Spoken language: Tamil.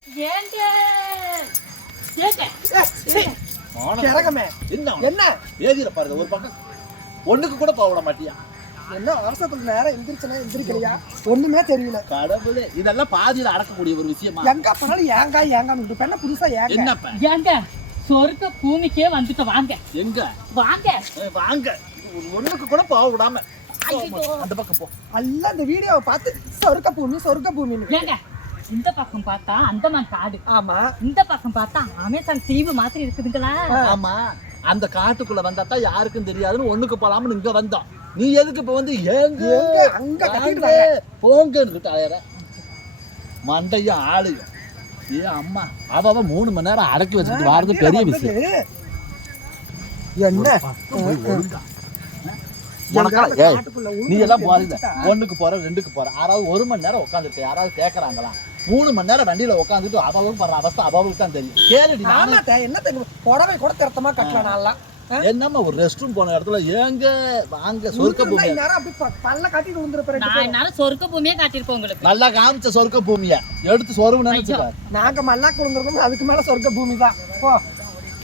என்ன ஏதிர பாருங்க ஒரு பக்கம் ஒண்ணுக்கு கூட போக விட மாட்டியா? என்ன அவசரத்துக்கு நேரம் எந்திரிச்சனா எந்திரிக்கலையா ஒண்ணுமே தெரியல. கடவுளே, இதெல்லாம் பாதியில அடக்கக்கூடிய ஒரு விஷயமா? எங்க போனாலும் ஏங்க பெண்ண புதுசா ஏங்க சொர்க்க பூமிக்கே வந்துட்டு வாங்க. எங்க வாங்க வாங்க, ஒண்ணுக்கு கூட போக விடாம அந்த பக்கம் போ. அல்ல இந்த வீடியோவை பார்த்து சொர்க்க பூமி ஏங்க இந்த பக்கம் பார்த்தா அந்தமான் காடு, ஆமா. இந்த பக்கம் பார்த்தா அமேசான் தீவு மாதிரி இருக்குதுங்களா? ஆமா. அந்த காட்டுக்குள்ள வந்தாத்தா யாருக்கும் தெரியாதுன்னு ஒண்ணுக்கு போலாம்னு இங்க வந்தோம். நீ எதுக்கு இப்ப வந்து ஏங்க அங்க கட்டிட்டு போங்க மண்டையும் ஆளுங்க? ஏ அம்மா, அவ 3 மணி நேரம் அடக்கி வச்சுட்டு வாரது பெரிய விஷயம். என்ன நீ எல்லாம் போறீங்க, 1க்கு போற 2க்கு போற, யாராவது 1 மணி நேரம் உட்காந்துருக்க யாராவது கேக்குறாங்களா? 3 மணி நேரம் வண்டியில உட்காந்துட்டு அவளுக்கு படுற அவஸ்தை அவளுக்கு தான் தெரியும். கேளுடி, என்ன தெரியும், புடவை கூட திருத்தமா கட்டலாம். என்னம்மா ஒரு ரெஸ்ட் ரூம் போன இடத்துல ஏங்க வாங்க சொர்க்க பூமி பல்ல காட்டிட்டு வந்துருப்பேன். நான் என்னால சொர்க்க பூமியே காட்டிருப்போம் உங்களுக்கு. நல்லா காமிச்ச சொர்க்க பூமியை எடுத்து சொருவு நினைச்சு நாங்க மல்லா குழுந்துருக்கோம், அதுக்கு மேல சொர்க்க பூமி தான்.